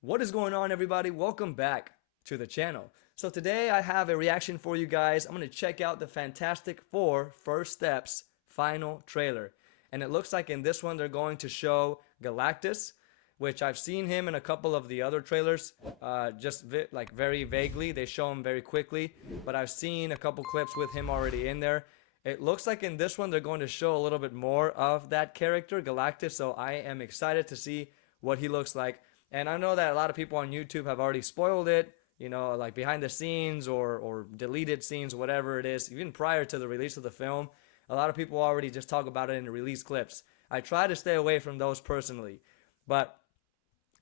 What is going on, everybody? Welcome back to the channel. So today I have a reaction for you guys. I'm going to check out the Fantastic Four First Steps final trailer. And it looks like in this one they're going to show Galactus, which I've seen him in a couple of the other trailers, like very vaguely. They show him very quickly, but I've seen a couple clips with him already in there. It looks like in this one they're going to show a little bit more of that character, Galactus, so I am excited to see what he looks like. And I know that a lot of people on YouTube have already spoiled it, like behind the scenes or deleted scenes, whatever it is, even prior to the release of the film. A lot of people already just talk about it in the release clips. I try to stay away from those personally. But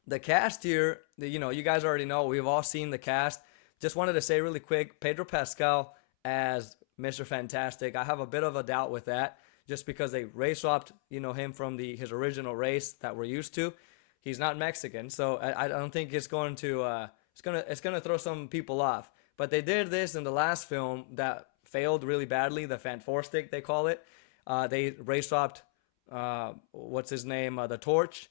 the cast here, you guys already know, we've all seen the cast. Just wanted to say really quick, Pedro Pascal as Mr. Fantastic. I have a bit of a doubt with that, just because they race swapped, him from his original race that we're used to. He's not Mexican, so I don't think it's going to it's gonna throw some people off. But they did this in the last film that failed really badly, the Fantastic they call it. They race swapped what's his name, the Torch,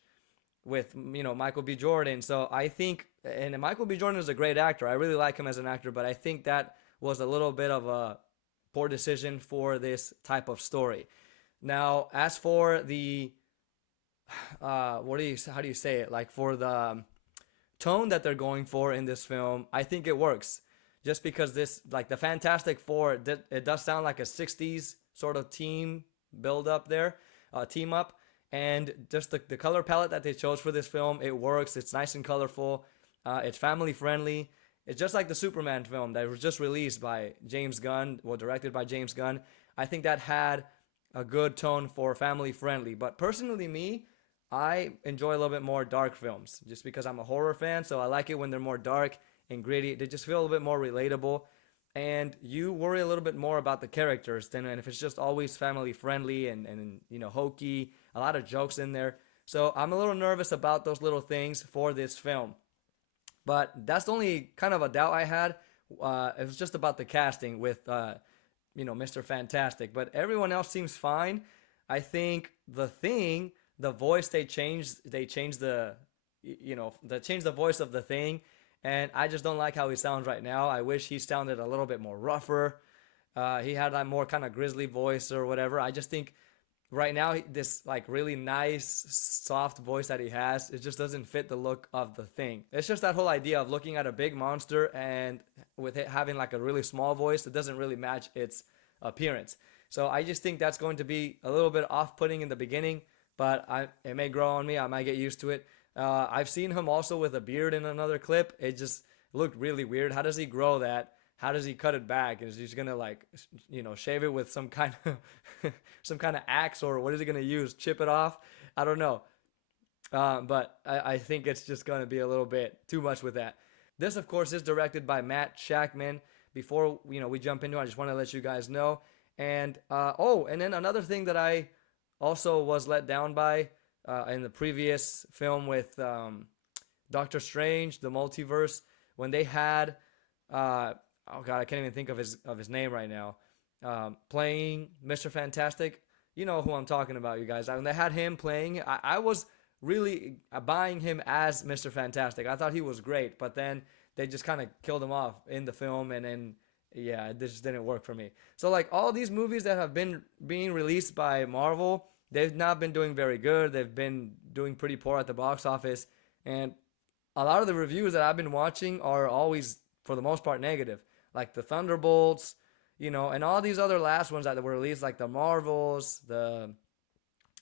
with Michael B. Jordan. So I think, and Michael B. Jordan is a great actor. I really like him as an actor, but I think that was a little bit of a poor decision for this type of story. Now, as for the how do you say it? Like for the tone that they're going for in this film, I think it works. Just because this, like the Fantastic Four, it does sound like a 60s sort of team build up there, team up. And just the color palette that they chose for this film, it works. It's nice and colorful. It's family friendly. It's just like the Superman film that was just released by James Gunn, well, directed by James Gunn. I think that had a good tone for family friendly. But personally, me, I enjoy a little bit more dark films just because I'm a horror fan. So I like it when they're more dark and gritty. They just feel a little bit more relatable. And you worry a little bit more about the characters than if it's just always family friendly and hokey, a lot of jokes in there. So I'm a little nervous about those little things for this film. But that's the only kind of a doubt I had. It was just about the casting with Mr. Fantastic. But everyone else seems fine. I think the voice they changed they changed the voice of the Thing, and I just don't like how he sounds right now. I wish he sounded a little bit more rougher. He had that more kind of grizzly voice or whatever. I just think right now this like really nice soft voice that he has, it just doesn't fit the look of the Thing. It's just that whole idea of looking at a big monster and with it having like a really small voice, it doesn't really match its appearance. So I just think that's going to be a little bit off-putting in the beginning, but it may grow on me. I might get used to it. I've seen him also with a beard in another clip. It just looked really weird. How does he grow that? How does he cut it back? Is he just gonna like, shave it with some kind of some kind of axe, or what is he gonna use? Chip it off? I don't know. But I think it's just gonna be a little bit too much with that. This, of course, is directed by Matt Shackman. Before we jump into it, I just want to let you guys know. And and then another thing that I also was let down by in the previous film with Doctor Strange, the multiverse, when they had oh god, I can't even think of his name right now, playing Mr. Fantastic. You know who I'm talking about, you guys. When they had him playing, I was really buying him as Mr. Fantastic. I thought he was great, but then they just kind of killed him off in the film, and then yeah, this just didn't work for me. So like all these movies that have been being released by Marvel, they've not been doing very good. They've been doing pretty poor at the box office, and a lot of the reviews that I've been watching are always, for the most part, negative. Like the Thunderbolts, and all these other last ones that were released, like the Marvels, the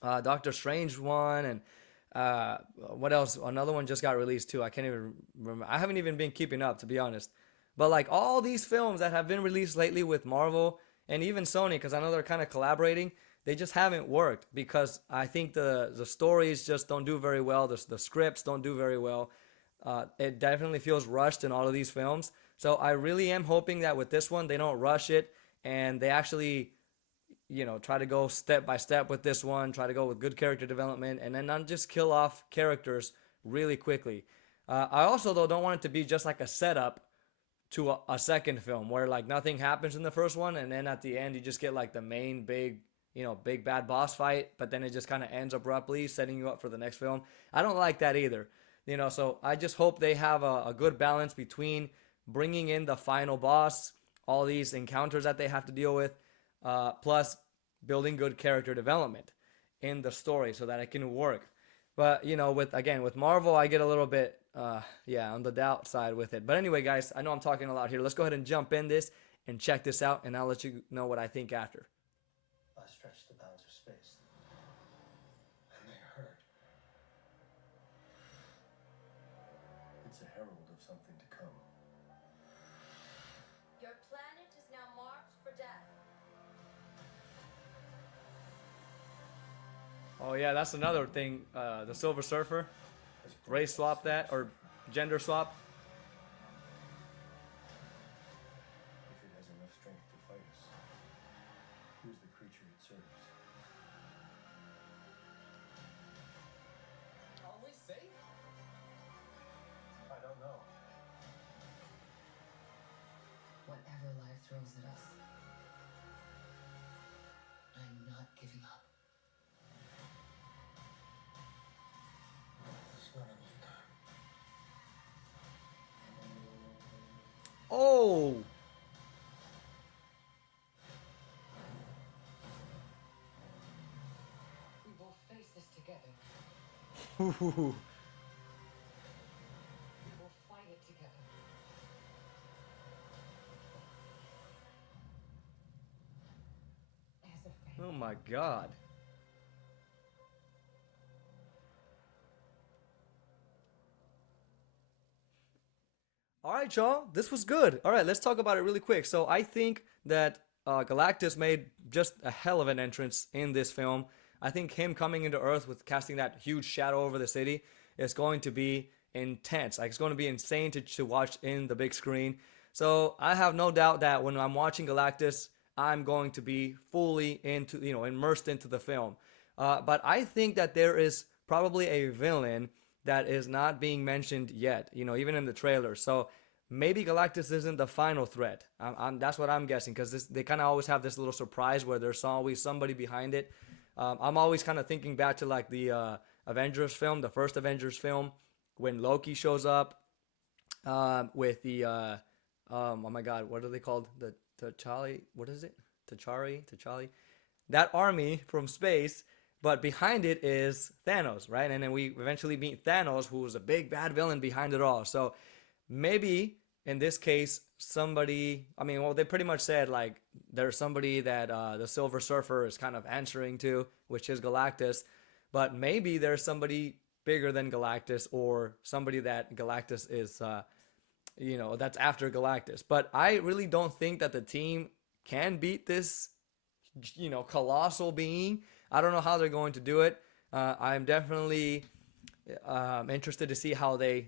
Doctor Strange one, and what else? Another one just got released too. I can't even remember. I haven't even been keeping up, to be honest. But like all these films that have been released lately with Marvel and even Sony, because I know they're kind of collaborating, they just haven't worked because I think the stories just don't do very well. The scripts don't do very well. It definitely feels rushed in all of these films. So I really am hoping that with this one, they don't rush it and they actually, try to go step by step with this one, try to go with good character development, and then not just kill off characters really quickly. I also, though, don't want it to be just like a setup to a second film where like nothing happens in the first one and then at the end you just get like the main big bad boss fight, but then it just kind of ends abruptly setting you up for the next film. I don't like that either. So I just hope they have a good balance between bringing in the final boss, all these encounters that they have to deal with, plus building good character development in the story so that it can work. But with Marvel, I get a little bit on the doubt side with it. But anyway, guys, I know I'm talking a lot here. Let's go ahead and jump in this and check this out, and I'll let you know what I think after. I stretched the bounds of space, and they hurt. It's a herald of something to come. Your planet is now marked for death. Oh yeah, that's another thing. The Silver Surfer, race swap that or gender swap. If it has enough strength to fight us, who's the creature it serves? Are we safe? I don't know. Whatever life throws at us, I'm not giving up. It's not enough time. Oh, We will face this together. ooh. We will fight it together. As a family. Oh my God. All right, y'all. This was good. All right, let's talk about it really quick. So I think that Galactus made just a hell of an entrance in this film. I think him coming into Earth with casting that huge shadow over the city is going to be intense. Like, it's going to be insane to watch in the big screen. So I have no doubt that when I'm watching Galactus, I'm going to be fully immersed into the film. But I think that there is probably a villain that is not being mentioned yet, even in the trailer. So maybe Galactus isn't the final threat. That's what I'm guessing, because they kind of always have this little surprise where there's always somebody behind it. I'm always kind of thinking back to like the Avengers film, the first Avengers film, when Loki shows up with the, oh my God, what are they called? The T'Challa, what is it? T'Challa? That army from space. But behind it is Thanos, right? And then we eventually meet Thanos, who was a big bad villain behind it all. So maybe in this case, they pretty much said like there's somebody that the Silver Surfer is kind of answering to, which is Galactus. But maybe there's somebody bigger than Galactus, or somebody that Galactus is, that's after Galactus. But I really don't think that the team can beat this, colossal being. I don't know how they're going to do it. I'm definitely interested to see how they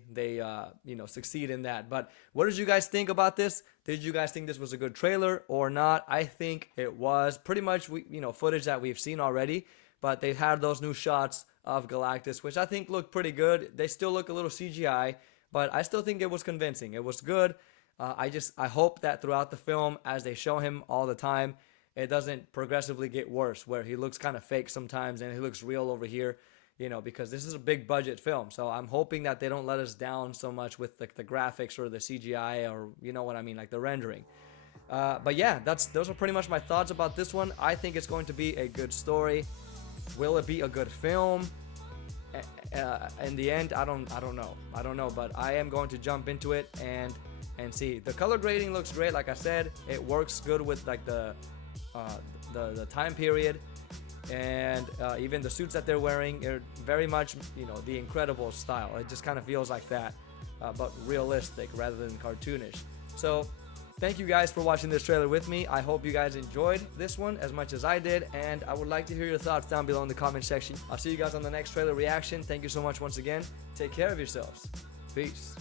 succeed in that. But what did you guys think about this? Did you guys think this was a good trailer or not? I think it was pretty much footage that we've seen already, but they had those new shots of Galactus, which I think looked pretty good. They still look a little CGI, but I still think it was convincing. It was good. I hope that throughout the film, as they show him all the time, it doesn't progressively get worse, where he looks kind of fake sometimes and he looks real over here, because this is a big budget film. So I'm hoping that they don't let us down so much with the graphics or the CGI, or what I mean, like the rendering. But yeah, those are pretty much my thoughts about this one. I think it's going to be a good story. Will it be a good film? In the end, I don't know, but I am going to jump into it and see. The color grading looks great. Like I said, it works good with like the time period, and even the suits that they're wearing are very much the Incredible style. It just kind of feels like that, but realistic rather than cartoonish. So thank you guys for watching this trailer with me. I hope you guys enjoyed this one as much as I did, and I would like to hear your thoughts down below in the comment section. I'll see you guys on the next trailer reaction. Thank you so much once again. Take care of yourselves. Peace.